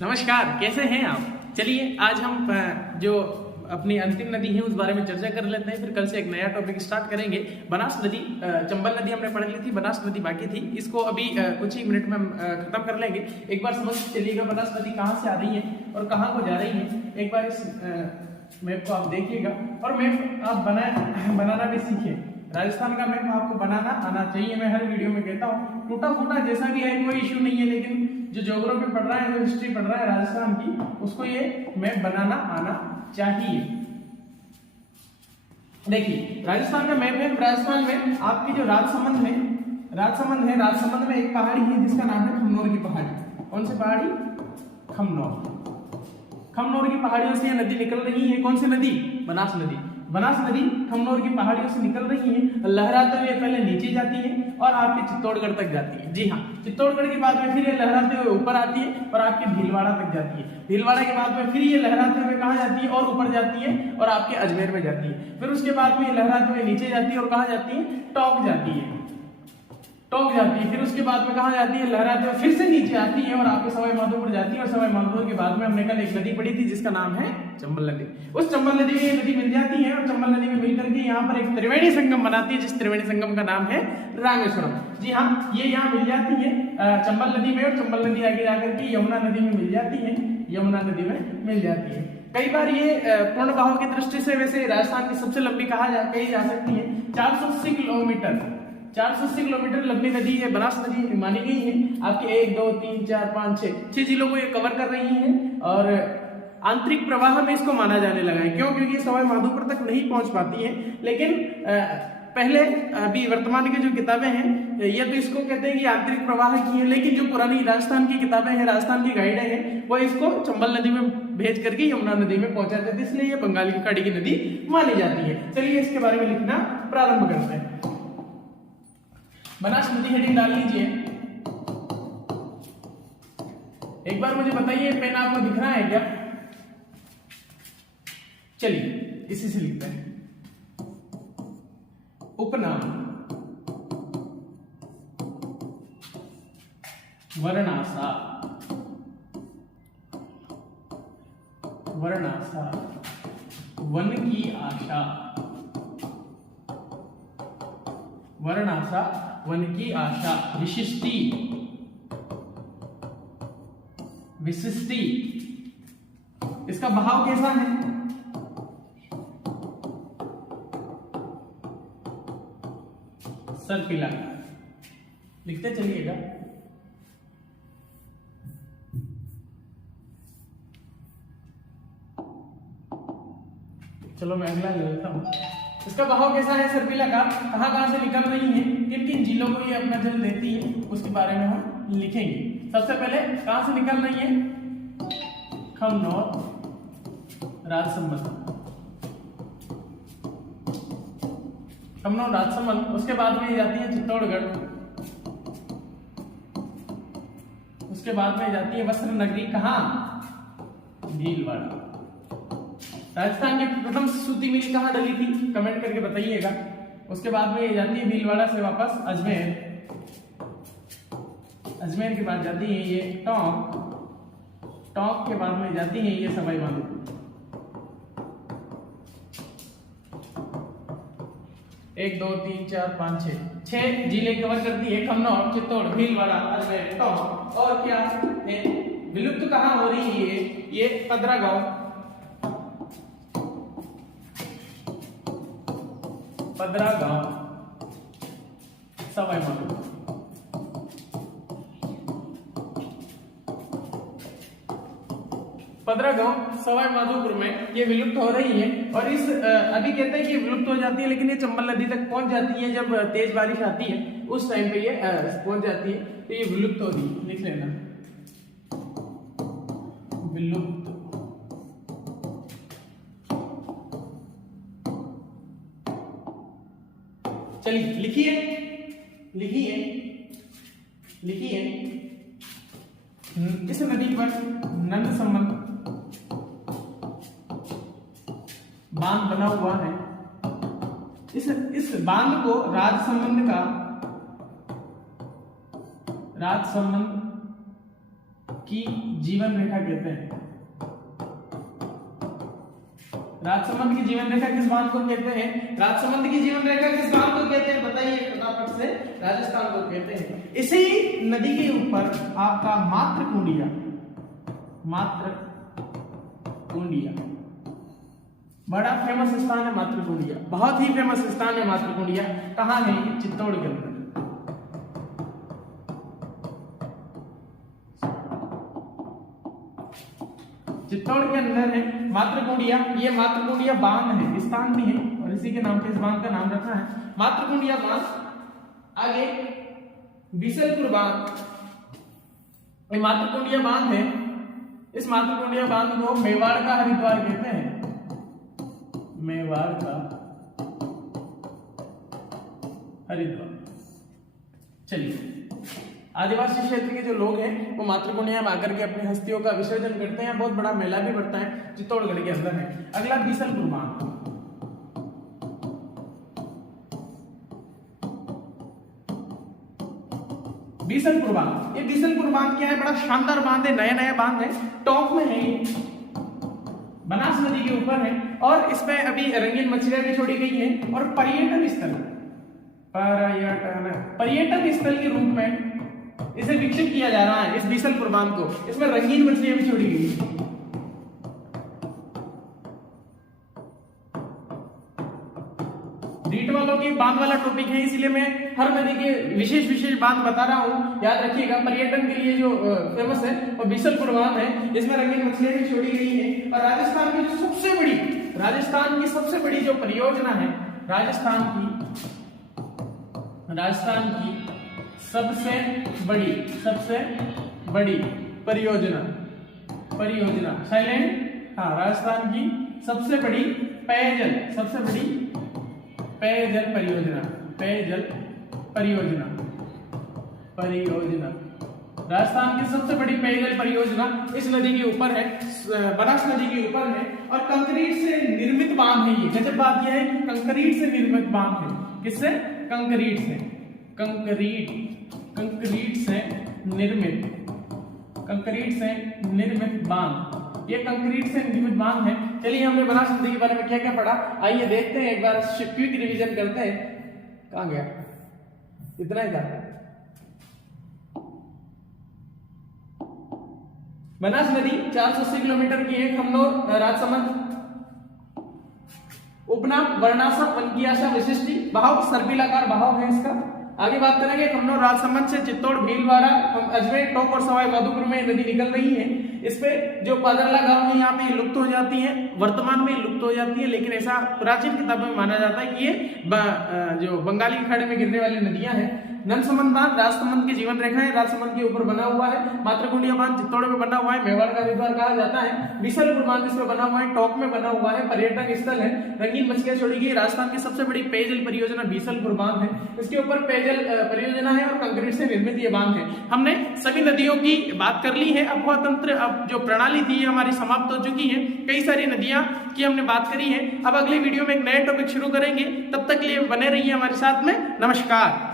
नमस्कार, कैसे हैं आप। चलिए आज हम जो अपनी अंतिम नदी है उस बारे में चर्चा कर लेते हैं। फिर कल से एक नया टॉपिक स्टार्ट करेंगे। बनास नदी, चंबल नदी हमने पढ़ ली थी, बनास नदी बाकी थी। इसको अभी कुछ ही मिनट में हम खत्म कर लेंगे। एक बार समझ चलिएगा बनास नदी कहाँ से आ रही है और कहाँ को जा रही है। एक बार इस मैप को आप देखिएगा और मैप आप बनाना भी सीखिए। राजस्थान का मैप आपको बनाना आना चाहिए। मैं हर वीडियो में कहता हूँ, टूटा फूटा जैसा भी है कोई इश्यू नहीं है, लेकिन जो ज्योग्राफी पढ़ रहा है, जो हिस्ट्री पढ़ रहा है राजस्थान की, उसको ये मैप बनाना आना चाहिए। देखिए राजस्थान का मैप है। राजस्थान में आपकी जो राजसमंद है, राजसमंद में एक पहाड़ी है जिसका नाम है खमनोर की पहाड़ी। कौन सी पहाड़ी? खमनोर की पहाड़ियों से ये नदी निकल रही है। कौन सी नदी? बनास नदी खमनोर की पहाड़ियों से निकल रही है, लहराते हुए पहले नीचे जाती है और आपके चित्तौड़गढ़ तक जाती है। जी हाँ, चित्तौड़गढ़ के बाद में फिर ये लहराते हुए ऊपर आती है और आपके भीलवाड़ा तक जाती है। भीलवाड़ा के बाद में फिर ये लहराते हुए कहाँ जाती है और ऊपर जाती है और आपके अजमेर में जाती है। फिर उसके बाद में ये लहराते हुए नीचे जाती है और कहाँ जाती है? टोंक जाती है। फिर उसके बाद में कहाँ जाती है? लहराते हुए फिर से नीचे आती है और आपके सवाई माधोपुर जाती है। और सवाई माधोपुर के बाद में हमने कल एक नदी पढ़ी थी जिसका नाम है चंबल नदी। उस चंबल नदी में ये नदी मिल जाती है और चंबल नदी में मिलकर के यहाँ पर एक त्रिवेणी संगम बनाती है, जिस त्रिवेणी संगम का नाम है रामेश्वरम। जी हाँ, ये यहाँ मिल जाती है चंबल नदी में। और चंबल नदी आगे जाकर के यमुना नदी में मिल जाती है। कई बार ये पूर्ण बहाव की दृष्टि से वैसे राजस्थान की सबसे लंबी कही जा सकती है। 480 किलोमीटर लंबी नदी है बनास नदी मानी गई है। आपके 1 2 3 4 5 6 जिलों को ये कवर कर रही है और आंतरिक प्रवाह में इसको माना जाने लगा है। क्यों? क्योंकि सवाई माधोपुर तक नहीं पहुंच पाती है। लेकिन पहले अभी वर्तमान की जो किताबें हैं ये तो इसको कहते हैं कि आंतरिक प्रवाह की है, लेकिन जो पुरानी राजस्थान की किताबें हैं, राजस्थान की गाइडें हैं, वो इसको चंबल नदी में भेज करके यमुना नदी में पहुंचा देते हैं। इसलिए ये बंगाल की खाड़ी की नदी मानी जाती है। चलिए इसके बारे में लिखना प्रारंभ करते हैं। बनास नदी हेडिंग डाल लीजिए। एक बार मुझे बताइए, पेन आपको दिख रहा है क्या? चलिए इसी से लिखते हैं। उपनाम वर्णासा, वन की आशा, वर्णासा वन की आशा, विशिष्टि। इसका बहाव कैसा है? सर्पिला। लिखते चलिएगा। चलो मैं अगला ले लेता हूं। इसका बहाव कैसा है सर्पिला का? कहां से निकल रही है, किन किन जिलों को ये अपना जल देती है, उसके बारे में हम लिखेंगे। सबसे पहले कहां से निकल रही है? खमनोर, राजसमंद। उसके बाद में जाती है चित्तौड़गढ़, उसके बाद में जाती है वस्त्र नगरी। कहां? भीलवाड़ा। राजस्थान की प्रथम सूती मिल कहां डली थी? कमेंट करके बताइएगा। उसके बाद में ये जाती है भीलवाड़ा से वापस अजमेर। अजमेर के बाद जाती है ये टोंक के बाद में जाती है ये सवाई माधोपुर। 1 2 3 4 5 6 जिले कवर करती है। खमनोर, चित्तौड़, भीलवाड़ा, अजमेर, टोंक। और क्या है? विलुप्त कहां हो रही है? ये पदरा गांव, सवाई माधोपुर। पदरा गांव सवाई माधोपुर में ये विलुप्त हो रही है। और इस अभी कहते हैं कि विलुप्त हो जाती है, लेकिन ये चंबल नदी तक पहुंच जाती है। जब तेज बारिश आती है उस टाइम पे ये पहुंच जाती है, तो ये विलुप्त हो रही है। लिख लेना, विलुप्त। चलिए लिखिए। इस नदी पर नंद संबंध बांध बना हुआ है। इस बांध को राजसमंद की जीवन रेखा कहते हैं? राजसमंद की जीवन रेखा किस बांध को कहते हैं? राजसमंद की जीवन रेखा किस बांध को कहते हैं? बताइए फटाफट से। राजस्थान को कहते हैं। इसी नदी के ऊपर आपका मातृकुंडिया बड़ा फेमस स्थान है मातृकुंडिया, बहुत ही फेमस स्थान है मातृकुंडिया। कहाँ है? चित्तौड़ के अंदर। चित्तौड़ के अंदर है मातृकुंडिया। ये मातृकुंडिया बांध है, स्थान भी है और इसी के नाम पे इस बांध का नाम रखा है मातृकुंडिया बांध। आगे बीसलपुर बांध, ये मातृकुंडिया बांध है। इस मातृकुंडिया बांध को मेवाड़ का हरिद्वार कहते हैं। मेवाड़ का हरिद्वार। चलिए, आदिवासी क्षेत्र के जो लोग हैं वो मातृकुंडिया में आकर के अपनी हस्तियों का विसर्जन करते हैं। बहुत बड़ा मेला भी पड़ता है, चित्तौड़गढ़ के अंदर है। अगला बीसलपुर बांध। बीसलपुर बांध, ये बीसलपुर बांध क्या है? बड़ा शानदार बांध है, नया नया बांध है, टॉप में है, बनास नदी के ऊपर है और इसमें अभी रंगीन मछलियां भी छोड़ी गई हैं और पर्यटन स्थल के रूप में इसे विकसित किया जा रहा है, इस बीसलपुर बांध को। इसमें रंगीन मछलियां भी छोड़ी गई हैं। रीट वालों की बांध वाला टॉपिक है, इसलिए मैं हर नदी के विशेष बांध बता रहा हूं। याद रखिएगा, पर्यटन के लिए जो फेमस है वो बीसलपुर बांध है। इसमें रंगीन मछलियां भी छोड़ी गई है और राजस्थान की सबसे बड़ी जो परियोजना है, राजस्थान की सबसे बड़ी परियोजना साइलेंट, हाँ, राजस्थान की सबसे बड़ी पेयजल परियोजना राजस्थान की सबसे बड़ी पेयजल परियोजना इस नदी के ऊपर है, बनास नदी के ऊपर है और कंक्रीट से निर्मित बांध है। ये गजब बात यह है, कंक्रीट से निर्मित बांध है। किससे? कंक्रीट से निर्मित बांध। ये कंक्रीट से निर्मित बांध है। चलिए, हमने बनास नदी के बारे में क्या क्या पढ़ा, आइए देखते हैं, एक बार क्विक रिवीजन करते हैं। कहां गया? इतना ही था। बनास नदी 480 किलोमीटर की है। खमनोर, राजसमंद, उपनाम वर्णासा, वनकियासा, विशिष्टि, बहाव सर्पिलाकार बहाव है इसका। आगे बात करेंगे खमनोर राजसमंद से चित्तौड़, भीलवाड़ा, अजमेर, टोंक और सवाई माधोपुर में नदी निकल रही है। इस पे जो पादरला गांव है यहाँ पे लुप्त हो जाती है, वर्तमान में लुप्त हो जाती है, लेकिन ऐसा प्राचीन किताबों में माना जाता है कि ये जो बंगाली खाड़ी में गिरने वाली नदियां हैं। नलसमंद बांध राजसमंद की जीवन रेखा है, राजसमंद के ऊपर बना हुआ है। मातृकुंडिया बांध चित्तौड़ में बना हुआ है, मेवाड़ का हरिद्वार कहा जाता है। बीसलपुर बांध इसमें बना हुआ है, टोंक में बना हुआ है, पर्यटन स्थल है। रंगीन मछलियां छोड़ी गई। राजस्थान की सबसे बड़ी पेयजल परियोजना बीसलपुर बांध है, इसके ऊपर पेयजल परियोजना है और कंक्रीट से निर्मित ये बांध है। हमने सभी नदियों की बात कर ली है। अफवाह तंत्र, अब जो प्रणाली थी हमारी समाप्त हो चुकी है। कई सारी नदियां की हमने बात करी है। अब अगले वीडियो में एक नए टॉपिक शुरू करेंगे, तब तक के लिए बने रहिए हमारे साथ में। नमस्कार।